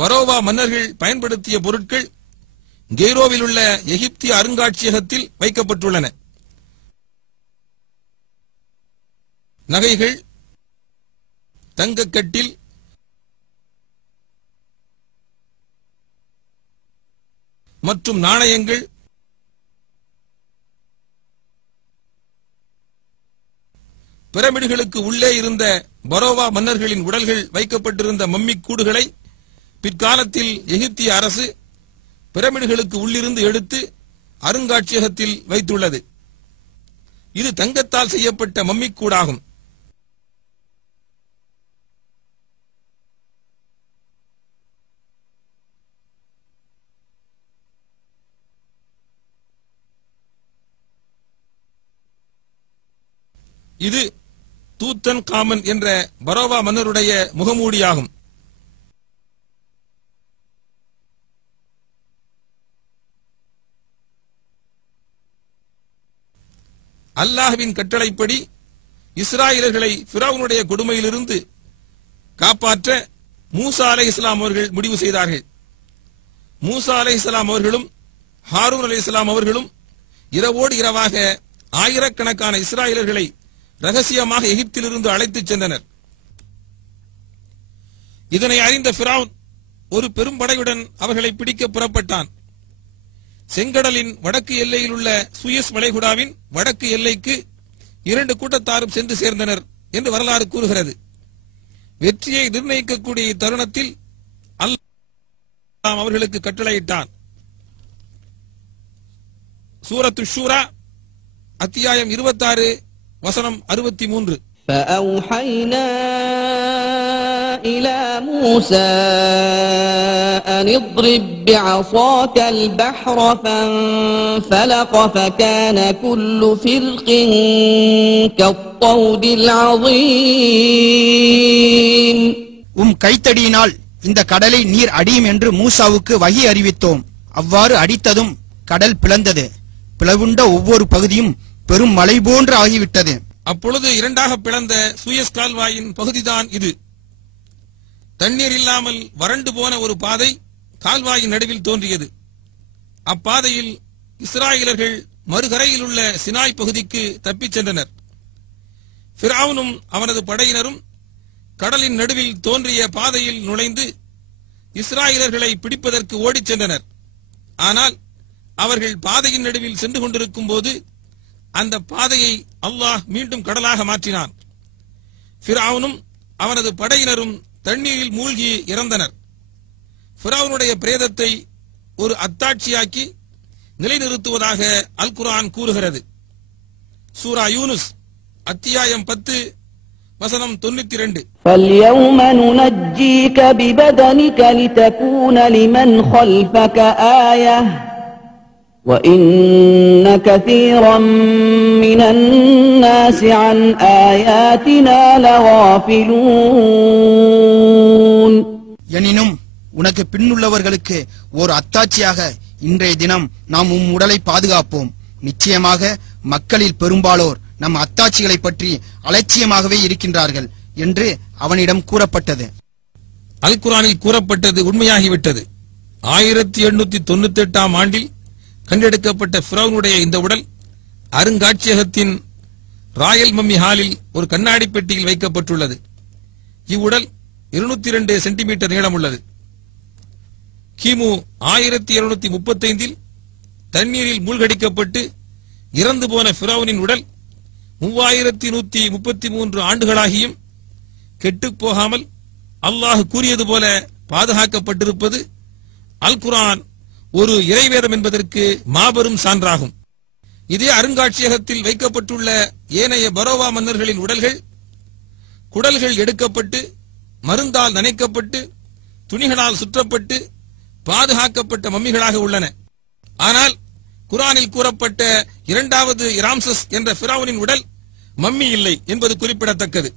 பரோவா மன்னர்கள் பயன்படுத்திய பொருட்கள் கெய்ரோவில் உள்ள எகிப்திய அருங்காட்சியகத்தில் வைக்கப்பட்டுள்ளன. நகைகள் தங்கக்கட்டில் மற்றும் நாணயங்கள் பிரமிடுகளுக்கு உள்ளே இருந்த பரோவா மன்னர்களின் உடல்கள் வைக்கப்பட்டிருந்த மம்மிக் கூடுகளை பிற்காலத்தில் எகிப்திய அரசு பிரமிடுகளுக்கு உள்ளிருந்து எடுத்து அருங்காட்சியகத்தில் வைத்துள்ளது. இது தங்கத்தால் செய்யப்பட்ட மம்மிக்கூடாகும். இது தூத்தன் காமன் என்ற பரோவா மன்னருடைய முகமூடியாகும். அல்லாஹ்வின் கட்டளைப்படி இஸ்ராயலர்களை பிறவுனுடைய கொடுமையிலிருந்து காப்பாற்ற மூசா அலை இஸ்லாம் அவர்கள் முடிவு செய்தார்கள். மூசா அலை இஸ்லாம் அவர்களும் ஹாரூன் அலை இஸ்லாம் அவர்களும் இரவோடு இரவாக ஆயிரக்கணக்கான இஸ்ராயலர்களை ரகசியமாக எகிப்திலிருந்து அழைத்துச் சென்றனர். இதனை அறிந்த பிராவுன் ஒரு பெரும்படையுடன் அவர்களை பிடிக்க புறப்பட்டான். செங்கடலின் வடக்கு எல்லையில் உள்ள சுயஸ் வளைகுடாவின் வடக்கு எல்லைக்கு இரண்டு கூட்டத்தாரும் சென்று சேர்ந்தனர் என்று வரலாறு கூறுகிறது. வெற்றியை நிர்ணயிக்கக்கூடிய தருணத்தில் அல்லாம் அவர்களுக்கு கட்டளையிட்டான். சூரத்து ஷூரா அத்தியாயம் இருபத்தாறு வசனம் அறுபத்தி மூன்று. إلى موسى أن اضرب بعصاك البحر فانفلق فكان كل فرق كالطود العظيم உம் கைத்தடியினால் இந்த கடலை நீர் அடியும் என்று மூசாவுக்கு வகி அறிவித்தோம் அவ்வாறு அடித்ததும் கடல் பிளந்தது பிளவுண்ட ஒவ்வொரு பகுதியும் பெரும் மலை போன்று ஆகிவிட்டது அப்பொழுது இரண்டாக பிளந்த சூயஸ் கால்வாயின் பகுதிதான் இது தண்ணீர் இல்லாமல் வறண்டு போன ஒரு பாதை கால்வாயின் நடுவில் தோன்றியது. அப்பாதையில் இஸ்ராயலர்கள் மறுகரையில் உள்ள சினாய் பகுதிக்கு தப்பிச் சென்றனர். பிராவுனும் அவனது படையினரும் கடலின் நடுவில் தோன்றிய பாதையில் நுழைந்து இஸ்ராயலர்களை பிடிப்பதற்கு ஓடிச் சென்றனர். ஆனால் அவர்கள் பாதையின் நடுவில் சென்று கொண்டிருக்கும் போது அந்த பாதையை அல்லாஹ் மீண்டும் கடலாக மாற்றினான். பிராவுனும் அவனது படையினரும் தண்ணீரில் மூழ்கி இறந்தனர் ஃபிரௌனுடைய பிரேதத்தை ஒரு அத்தாட்சியாக்கி நிலைநிறுத்துவதாக அல் குர்ஆன் கூறுகிறது சூரா யூனுஸ் அத்தியாயம் பத்து வசனம் தொண்ணூத்தி ரெண்டு فاليوم ننجيك ببدنك لتكون لمن خلفك آية وإن كثيرا من الناس عن آياتنا لغافلون எனினும் உனக்கு பின்னுள்ளவர்களுக்கு ஒரு அத்தாட்சியாக இன்றைய தினம் நாம் உம் உடலை பாதுகாப்போம் நிச்சயமாக மக்களில் பெரும்பாலோர் நம் அத்தாட்சிகளை பற்றி அலட்சியமாகவே இருக்கின்றார்கள் என்று அவனிடம் கூறப்பட்டது அல் குர்ஆனில் கூறப்பட்டது உண்மையாகிவிட்டது ஆயிரத்தி எண்ணூத்தி தொண்ணூத்தி எட்டாம் ஆண்டில் கண்டெடுக்கப்பட்ட ஃபிரௌனுடைய இந்த உடல் அருங்காட்சியகத்தின் ராயல் மம்மி ஹாலில் ஒரு கண்ணாடி பெட்டியில் வைக்கப்பட்டுள்ளது. இவ்வுடல் இருநூத்தி ரெண்டு சென்டிமீட்டர் நீளம் உள்ளது கிமு ஆயிரத்தி இருநூத்தி முப்பத்தைந்தில் தண்ணீரில் மூழ்கடிக்கப்பட்டு இறந்து போன ஃபிரௌனின் உடல் மூவாயிரத்தி நூத்தி முப்பத்தி மூன்று ஆண்டுகளாகியும் கெட்டுப் போகாமல் அல்லாஹ் கூறியது போல பாதுகாக்கப்பட்டிருப்பது அல் குரான் ஒரு இறைவேதம் என்பதற்கு மாபெரும் சான்றாகும். இதே அருங்காட்சியகத்தில் வைக்கப்பட்டுள்ள ஏனைய பரோவா மன்னர்களின் உடல்கள் குடல்கள் எடுக்கப்பட்டு மருந்தால் நனைக்கப்பட்டு துணிகளால் சுற்றப்பட்டு பாதுகாக்கப்பட்ட மம்மிகளாக உள்ளன. ஆனால் குரானில் கூறப்பட்ட இரண்டாவது இராம்சஸ் என்ற பிராவுனின் உடல் மம்மி இல்லை என்பது குறிப்பிடத்தக்கது.